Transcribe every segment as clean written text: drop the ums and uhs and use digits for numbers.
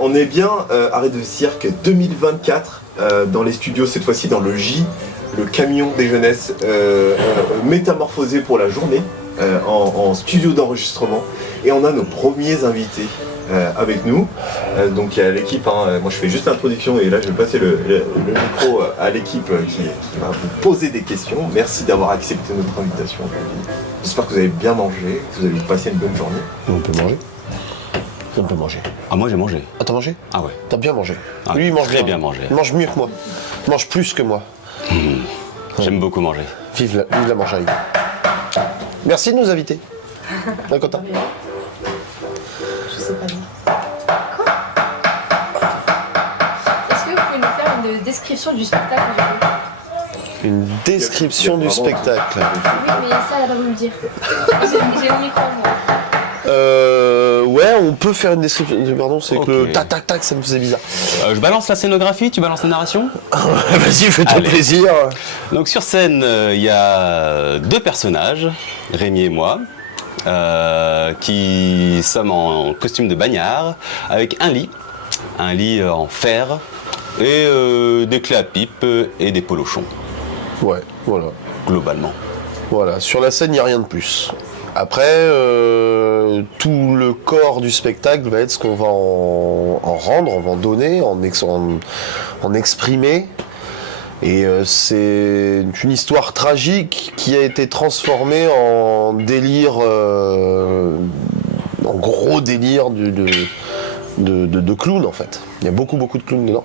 On est bien Arrêt de Cirque 2024 dans les studios, cette fois-ci dans le J, le camion des jeunesses métamorphosé pour la journée en studio d'enregistrement. Et on a nos premiers invités avec nous. Donc il y a l'équipe, moi je fais juste l'introduction et là je vais passer le micro à l'équipe qui va vous poser des questions. Merci d'avoir accepté notre invitation aujourd'hui. J'espère que vous avez bien mangé, que vous avez passé une bonne journée. On peut manger. On peut manger. Ah, moi j'ai mangé. Ah, t'as mangé? Ah ouais. T'as bien mangé. Ah, lui il mange très bien mangé. Il mange mieux que moi. Il mange plus que moi. J'aime beaucoup manger. Vive la mangeaille. Merci de nous inviter. On est content. Je sais pas dire. Quoi? Est-ce que vous pouvez nous faire une description du spectacle du coup? Une description du spectacle. Oui, mais ça, elle va vous me dire. J'ai le micro, moi. Ouais, on peut faire une description. Pardon, c'est Ok. que le tac tac tac, ça me faisait bizarre. Je balance la scénographie, tu balances la narration. Vas-y, fais-toi Allez. plaisir. Donc sur scène, il y a deux personnages, Rémi et moi, qui sommes en costume de bagnard, avec un lit en fer, et des clés à pipe et des polochons, Ouais, voilà. globalement. Voilà, sur la scène, il n'y a rien de plus. Après, tout le corps du spectacle va être ce qu'on va en rendre, on va en donner, en exprimer. Et c'est une histoire tragique qui a été transformée en délire, en gros délire de clown en fait. Il y a beaucoup de clowns dedans.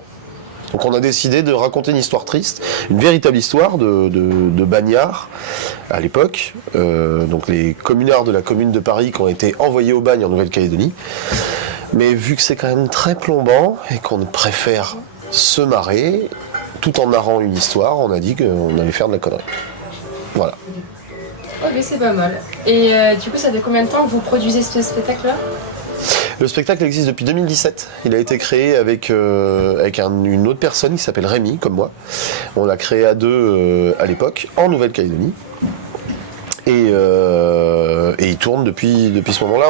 Donc on a décidé de raconter une histoire triste, une véritable histoire de bagnards à l'époque. Donc les communards de la commune de Paris qui ont été envoyés au bagne en Nouvelle-Calédonie. Mais vu que c'est quand même très plombant et qu'on préfère se marrer, tout en narrant une histoire, on a dit qu'on allait faire de la connerie. Voilà. Ok, c'est pas mal. Et du coup, ça fait combien de temps que vous produisez ce spectacle-là? Le spectacle existe depuis 2017. Il a été créé avec une autre personne qui s'appelle Rémi, comme moi. On l'a créé à deux à l'époque, en Nouvelle-Calédonie. Et il tourne depuis ce moment-là.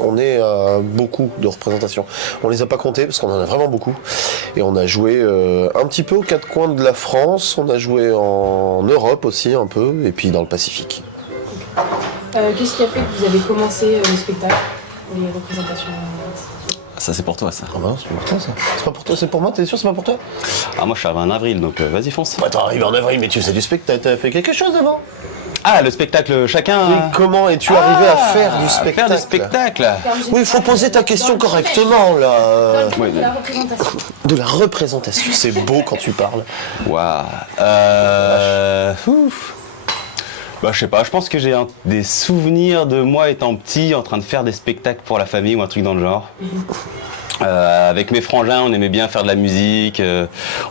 On est à beaucoup de représentations. On les a pas comptées parce qu'on en a vraiment beaucoup. Et on a joué un petit peu aux quatre coins de la France. On a joué en Europe aussi un peu, et puis dans le Pacifique. Qu'est-ce qui a fait que vous avez commencé le spectacle, les représentations? Ça c'est pour toi ça. Ah bah c'est pour toi ça. C'est pas pour toi, c'est pour moi, t'es sûr c'est pas pour toi? Ah moi je suis arrivé en avril, donc vas-y fonce. Bah t'arrives en avril, mais tu sais du spectacle, t'as fait quelque chose avant? Ah le spectacle chacun. Oui, comment es-tu arrivé à faire du spectacle? Faire du spectacle. Oui, il faut poser ta question correctement Dans là. le cadre de la représentation. De la représentation, c'est beau quand tu parles. Waouh. Ouf. Bah je sais pas, je pense que j'ai des souvenirs de moi étant petit en train de faire des spectacles pour la famille ou un truc dans le genre. Avec mes frangins, on aimait bien faire de la musique.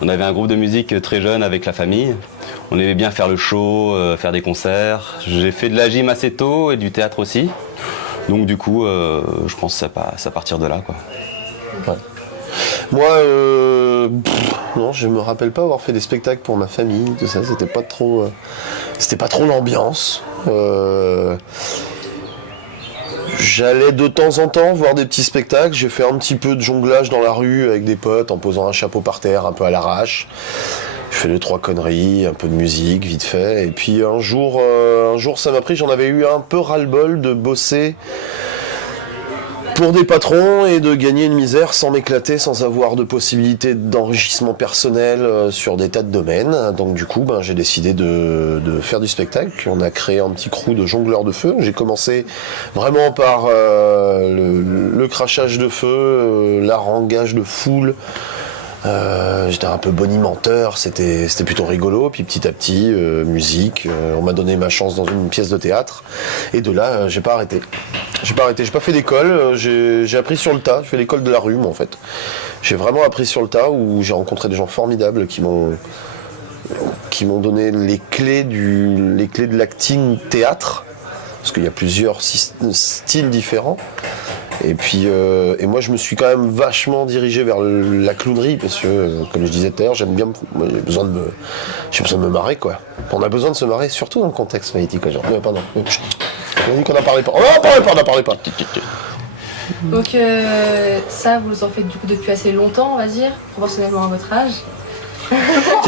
On avait un groupe de musique très jeune avec la famille. On aimait bien faire le show, faire des concerts. J'ai fait de la gym assez tôt et du théâtre aussi. Donc du coup, je pense que ça partir de là, quoi. Ouais. Moi, non, je me rappelle pas avoir fait des spectacles pour ma famille, tout ça. C'était pas trop l'ambiance. J'allais de temps en temps voir des petits spectacles. J'ai fait un petit peu de jonglage dans la rue avec des potes en posant un chapeau par terre, un peu à l'arrache. Je fais 2-3 conneries, un peu de musique, vite fait. Et puis un jour ça m'a pris. J'en avais eu un peu ras-le-bol de bosser pour des patrons et de gagner une misère sans m'éclater, sans avoir de possibilité d'enrichissement personnel sur des tas de domaines. Donc du coup, j'ai décidé de faire du spectacle. On a créé un petit crew de jongleurs de feu. J'ai commencé vraiment par le crachage de feu, l'arengage de foule. J'étais un peu bonimenteur, c'était plutôt rigolo, puis petit à petit, musique, on m'a donné ma chance dans une pièce de théâtre, et de là, j'ai pas arrêté. J'ai pas fait d'école, j'ai appris sur le tas, j'ai fait l'école de la rue, moi, en fait. J'ai vraiment appris sur le tas, où j'ai rencontré des gens formidables qui m'ont donné les clés de l'acting théâtre, parce qu'il y a plusieurs styles différents. Et puis, et moi je me suis quand même vachement dirigé vers la clownerie parce que, comme je disais tout à l'heure, j'ai besoin de me marrer quoi. On a besoin de se marrer, surtout dans le contexte magnétique quoi. Genre, pardon. On a dit qu'on n'en parlait pas. On n'en parlait pas. Donc ça, vous en faites du coup depuis assez longtemps, on va dire, proportionnellement à votre âge.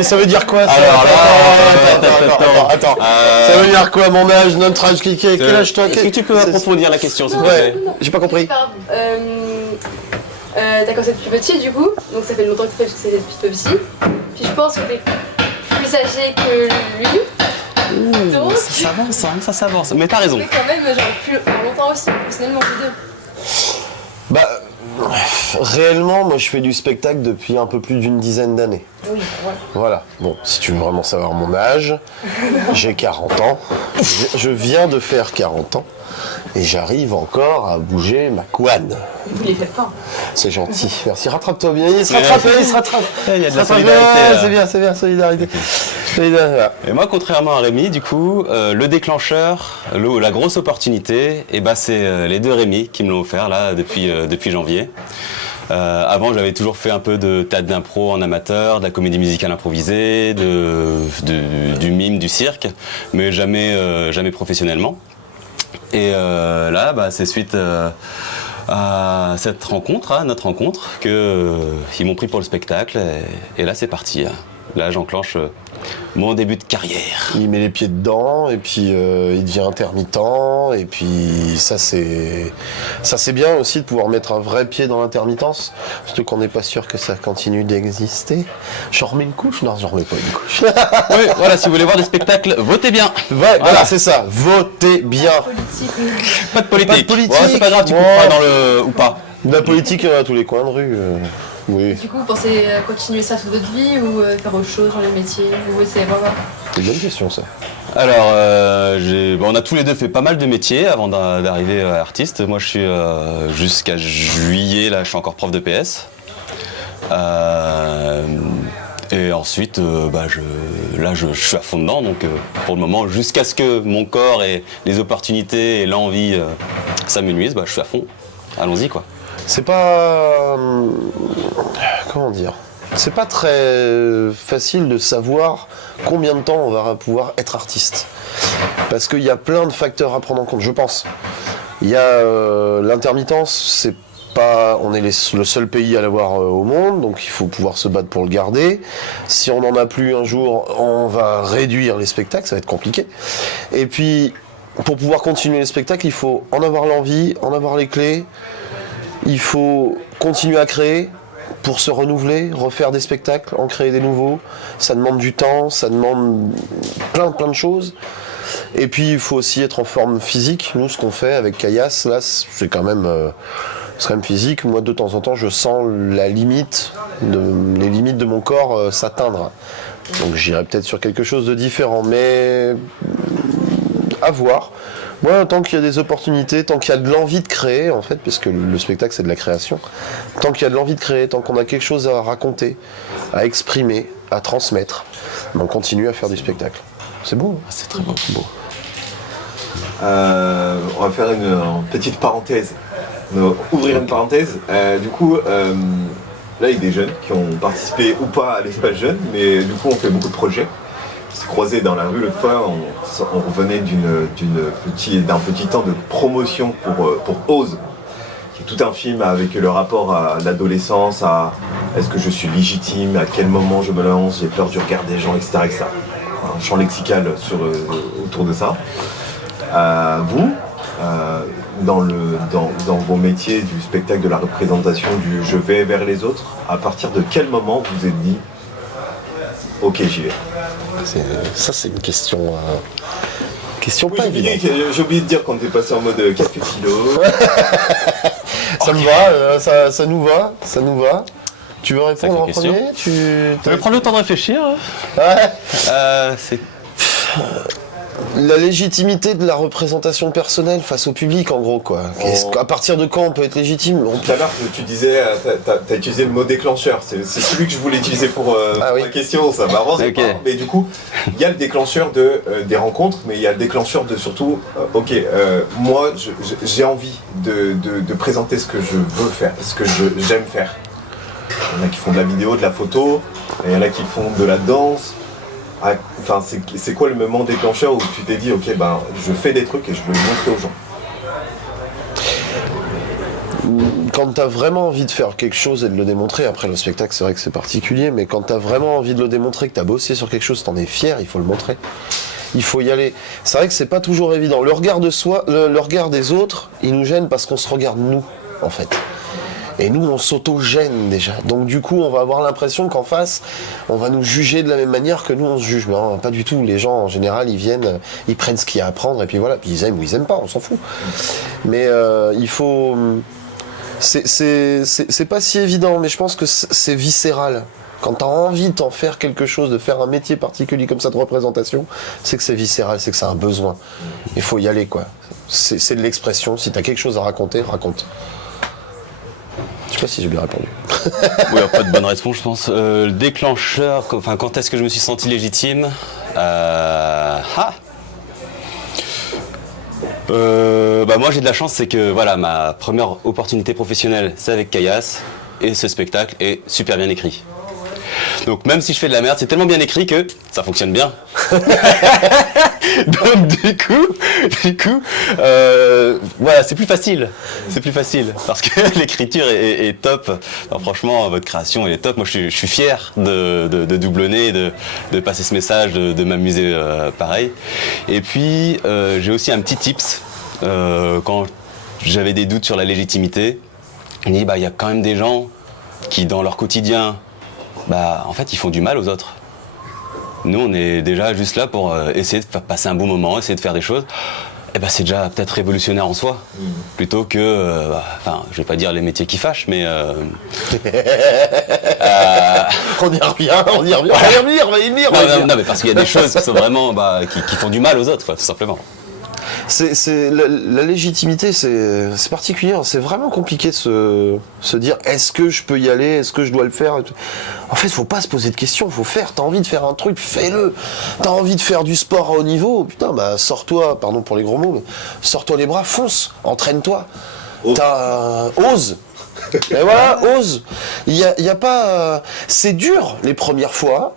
Ça veut dire quoi ça? Alors là, attends. Ça veut dire quoi mon âge, notre âge, quel âge toi? Est-ce que tu peux approfondir la question, s'il te Ouais, plaît? j'ai pas compris. Pardon. T'as commencé depuis petit du coup, donc ça fait longtemps que tu fais depuis petit. Puis je pense que t'es plus âgé que lui. Donc, Ça s'avance, hein, ça s'avance. Mais t'as raison. mais quand même, genre plus longtemps aussi, personnellement, vous deux. Bah, réellement, moi je fais du spectacle depuis un peu plus d'une dizaine d'années. Oui, voilà. Voilà. Bon, si tu veux vraiment savoir mon âge, j'ai 40 ans. Je viens de faire 40 ans. Et j'arrive encore à bouger ma couenne. Vous les faites pas. C'est gentil. Merci. Rattrape-toi bien. Il se rattrape. Il y a de la Rattrape, solidarité. Là. C'est bien, solidarité. Et moi, contrairement à Rémi, du coup, le déclencheur, la grosse opportunité, c'est les deux Rémi qui me l'ont offert là depuis janvier. Avant, j'avais toujours fait un peu de théâtre d'impro en amateur, de la comédie musicale improvisée, du mime, du cirque, mais jamais professionnellement. Et là, c'est suite à cette rencontre, à notre rencontre, qu'ils m'ont pris pour le spectacle. Et là, c'est parti. Là, j'enclenche mon début de carrière. Il met les pieds dedans et puis il devient intermittent. Et puis ça c'est bien aussi de pouvoir mettre un vrai pied dans l'intermittence. Surtout qu'on n'est pas sûr que ça continue d'exister. J'en remets une couche? Non, j'en remets pas une couche. Oui, voilà, si vous voulez voir des spectacles, votez bien. Ouais, voilà, c'est ça. Votez bien. Politique. Pas de politique. Pas de politique. Ouais, c'est pas grave, tu Ouais. couperas dans le ou pas. De la politique, il y en a à tous les coins de rue. Oui, Du coup, vous pensez continuer ça toute votre vie ou faire autre chose, changer de métier? Vous savez pas. c'est une bonne question ça. Alors, on a tous les deux fait pas mal de métiers avant d'arriver à artiste. Moi, je suis jusqu'à juillet, là, je suis encore prof de PS. Et ensuite, je suis à fond dedans. Donc, pour le moment, jusqu'à ce que mon corps et les opportunités et l'envie, ça me nuise, je suis à fond. Allons-y, quoi. C'est pas... comment dire? C'est pas très facile de savoir combien de temps on va pouvoir être artiste. Parce qu'il y a plein de facteurs à prendre en compte, je pense. Il y a l'intermittence, c'est pas... On est le seul pays à l'avoir au monde, donc il faut pouvoir se battre pour le garder. Si on n'en a plus un jour, on va réduire les spectacles, ça va être compliqué. Et puis, pour pouvoir continuer les spectacles, il faut en avoir l'envie, en avoir les clés. Il faut continuer à créer pour se renouveler, refaire des spectacles, en créer des nouveaux. Ça demande du temps, ça demande plein de choses. Et puis il faut aussi être en forme physique. Nous, ce qu'on fait avec Caillasse, là, c'est quand même physique. Moi, de temps en temps, je sens les limites de mon corps s'atteindre. Donc j'irai peut-être sur quelque chose de différent, mais à voir. Moi, tant qu'il y a des opportunités, tant qu'il y a de l'envie de créer, en fait, parce que le spectacle, c'est de la création, tant qu'il y a de l'envie de créer, tant qu'on a quelque chose à raconter, à exprimer, à transmettre, on continue à faire du spectacle. C'est beau, hein? C'est très beau. On va faire une petite parenthèse. On va ouvrir une parenthèse. Du coup, là, il y a des jeunes qui ont participé ou pas à l'espace jeune, mais du coup, on fait beaucoup de projets. On s'est croisés dans la rue l'autre fois, on revenait d'un petit temps de promotion pour Ose, qui est tout un film avec le rapport à l'adolescence, à est-ce que je suis légitime, à quel moment je me lance, j'ai peur du regard des gens, etc. etc. Un champ lexical autour de ça. Vous, dans vos métiers du spectacle, de la représentation, du je vais vers les autres, à partir de quel moment vous vous êtes dit ok, j'y vais? Ça, c'est une question... question Oui, pas évidente. j'ai oublié de dire qu'on était passé en mode café philo. Ça me va, ça nous va. Tu veux répondre en Sacrée question. premier? Tu veux prendre le temps de réfléchir? Ouais. C'est La légitimité de la représentation personnelle face au public, en gros, quoi. À partir de quand on peut être légitime? Tout à l'heure, tu disais, t'as utilisé le mot déclencheur. C'est celui que je voulais utiliser pour oui. ma question. Ça m'avance. Ok. Mais du coup, il y a le déclencheur des rencontres, mais il y a le déclencheur de surtout, moi, j'ai envie de présenter ce que je veux faire, ce que j'aime faire. Il y en a qui font de la vidéo, de la photo, il y en a qui font de la danse. Enfin, c'est quoi le moment déclencheur où tu t'es dit, ok, je fais des trucs et je veux le montrer aux gens? quand t'as vraiment envie de faire quelque chose et de le démontrer, après le spectacle c'est vrai que c'est particulier, mais quand t'as vraiment envie de le démontrer, que t'as bossé sur quelque chose, t'en es fier, il faut le montrer. Il faut y aller. C'est vrai que c'est pas toujours évident. Le regard de soi, le regard des autres, il nous gêne parce qu'on se regarde nous, en fait. Et nous, on s'auto-gêne déjà. Donc du coup, on va avoir l'impression qu'en face, on va nous juger de la même manière que nous, on se juge. Mais non, pas du tout. Les gens, en général, ils viennent, ils prennent ce qu'il y a à prendre, et puis voilà. Puis ils aiment ou ils aiment pas, on s'en fout. Mais il faut... C'est pas si évident, mais je pense que c'est viscéral. Quand tu as envie de t'en faire quelque chose, de faire un métier particulier comme ça de représentation, c'est que c'est viscéral, c'est que c'est un besoin. Il faut y aller, quoi. C'est de l'expression. Si tu as quelque chose à raconter, raconte. Je sais pas si j'ai bien répondu. Oui, pas de bonne réponse, je pense. Le déclencheur, enfin, quand est-ce que je me suis senti légitime moi j'ai de la chance, c'est que voilà, ma première opportunité professionnelle, c'est avec Caillasse, et ce spectacle est super bien écrit. Donc même si je fais de la merde, c'est tellement bien écrit que ça fonctionne bien. Donc du coup, voilà, c'est plus facile. C'est plus facile parce que l'écriture est top. Alors, franchement, votre création elle est top. Moi, je suis fier de doublonner, de passer ce message, de m'amuser pareil. Et puis, j'ai aussi un petit tips quand j'avais des doutes sur la légitimité. Je me dis, il y a quand même des gens qui, dans leur quotidien, en fait, ils font du mal aux autres. Nous, on est déjà juste là pour essayer de passer un bon moment, essayer de faire des choses. Et c'est déjà peut-être révolutionnaire en soi, plutôt que, je vais pas dire les métiers qui fâchent, mais on y revient, on va y venir. Non, mais parce qu'il y a des choses qui sont vraiment, qui font du mal aux autres, quoi, tout simplement. La légitimité, c'est particulier. C'est vraiment compliqué de se dire est-ce que je peux y aller, est-ce que je dois le faire. En fait, faut pas se poser de questions, faut faire. T'as envie de faire un truc, fais-le. T'as envie de faire du sport à haut niveau, putain, sors-toi, pardon pour les gros mots, mais sors-toi les bras, fonce, entraîne-toi. Ose. Et voilà, ose. Il y a pas. C'est dur les premières fois.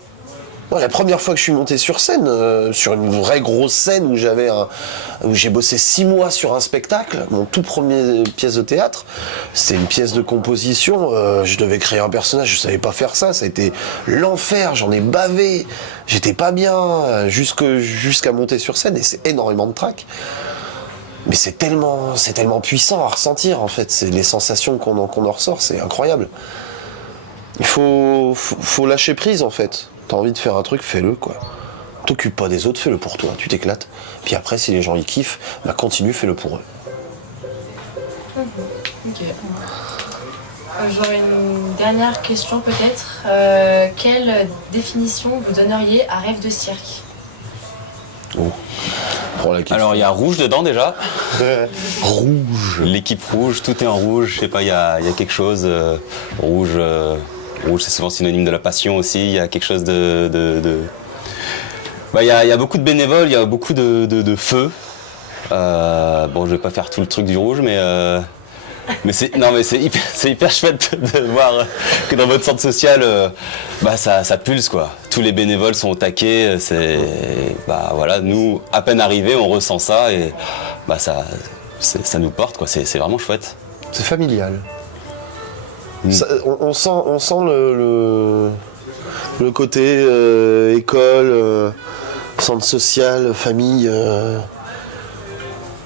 La première fois que je suis monté sur scène, sur une vraie grosse scène où j'ai bossé 6 mois sur un spectacle, mon tout premier pièce de théâtre, c'était une pièce de composition, je devais créer un personnage, je savais pas faire ça a été l'enfer, j'en ai bavé, j'étais pas bien, jusqu'à monter sur scène, et c'est énormément de trac. Mais c'est tellement puissant à ressentir en fait, c'est les sensations qu'on en ressort, c'est incroyable. Il faut lâcher prise en fait. T'as envie de faire un truc, fais-le quoi. T'occupes pas des autres, fais-le pour toi, tu t'éclates. Puis après, si les gens y kiffent, continue, fais-le pour eux. Ok. J'aurais une dernière question peut-être. Quelle définition vous donneriez à Rêve de cirque ? Prends la question. Alors il y a rouge dedans déjà. Rouge. L'équipe rouge, tout est en rouge. Je sais pas, il y a quelque chose rouge. Rouge, c'est souvent synonyme de la passion aussi. Il y a quelque chose il y a beaucoup de bénévoles, il y a beaucoup de feu. Je vais pas faire tout le truc du rouge, mais c'est hyper chouette de voir que dans votre centre social, ça pulse quoi. Tous les bénévoles sont au taquet. Nous, à peine arrivés, on ressent ça et ça nous porte quoi. C'est vraiment chouette. C'est familial. On sent le côté école, centre social, famille.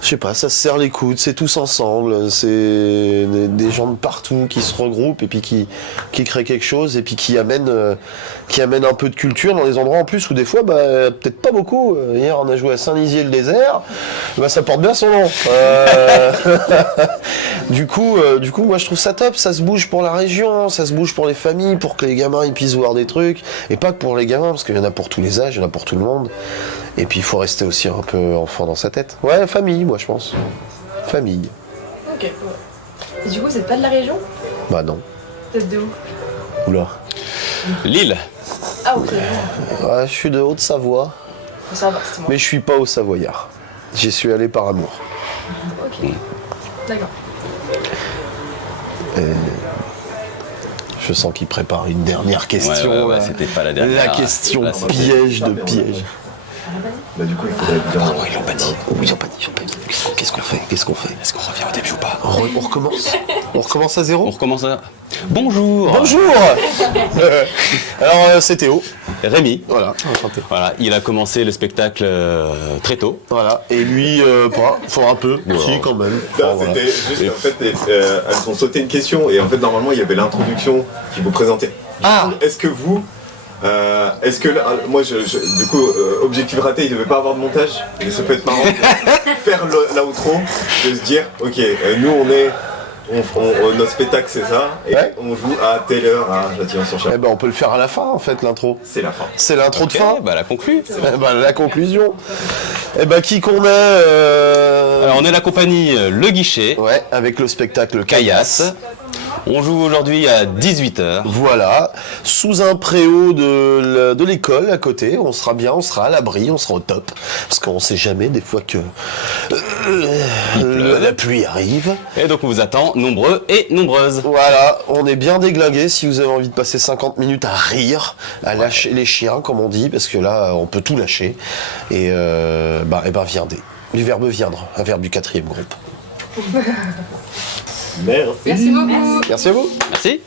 Je sais pas, ça se serre les coudes, c'est tous ensemble, c'est des gens de partout qui se regroupent et puis qui créent quelque chose et puis qui amènent un peu de culture dans des endroits en plus où des fois, peut-être pas beaucoup. Hier, on a joué à Saint-Nizier-le-Désert, ça porte bien son nom. Du coup, moi je trouve ça top, ça se bouge pour la région, ça se bouge pour les familles, pour que les gamins ils puissent voir des trucs, et pas que pour les gamins, parce qu'il y en a pour tous les âges, il y en a pour tout le monde. Et puis il faut rester aussi un peu enfant dans sa tête. Ouais, famille, moi je pense. Famille. Ok, ouais. Et du coup, vous n'êtes pas de la région ? Bah non. Vous êtes de où ? Oula. Lille. Ah ok. Ouais, je suis de Haute-Savoie, Ça va, c'est moi. mais je suis pas au Savoyard. J'y suis allé par amour. Ok. D'accord. Je sens qu'il prépare une dernière question. Ouais, c'était pas la dernière. La question Là, c'était- piège de piège. Du coup, il faudrait bien. Pardon, ils l'ont pas dit. Ils l'ont pas dit. Qu'est-ce qu'on fait Est-ce qu'on revient au début ou pas ? On recommence. On recommence à zéro. On recommence à... Bonjour. Bonjour. Alors c'est Théo. Rémi. Voilà, enchanté. Voilà, il a commencé le spectacle très tôt. Voilà, et lui, pas, faut un peu, si quand même. Non, Enfin, voilà. c'était juste, en fait, elles ont sauté une question, et en fait, normalement, il y avait l'introduction qui vous présentait. Ah. Est-ce que vous... moi, du coup, objectif raté, il devait pas avoir de montage, mais ça peut être marrant de faire l'outro, de se dire, ok, nous notre spectacle c'est ça, et Ouais. on joue à telle heure, j'attire sur Eh chaque. ben on peut le faire à la fin en fait, l'intro. C'est la fin. C'est l'intro Ok, de fin. bah la conclue. Eh ben, la conclusion. Eh ben qui qu'on est Alors on est la compagnie Le Guichet, Ouais, avec le spectacle Caillasse. On joue aujourd'hui à 18h. Voilà, sous un préau de l'école à côté, on sera bien, on sera à l'abri, on sera au top. Parce qu'on sait jamais des fois que la pluie arrive. Et donc on vous attend nombreux et nombreuses. Voilà, on est bien déglingué si vous avez envie de passer 50 minutes à rire, à lâcher les chiens comme on dit, parce que là on peut tout lâcher. Et viendez. Du verbe viendre, un verbe du 4e groupe. Merci. Merci beaucoup. Merci à vous. Merci.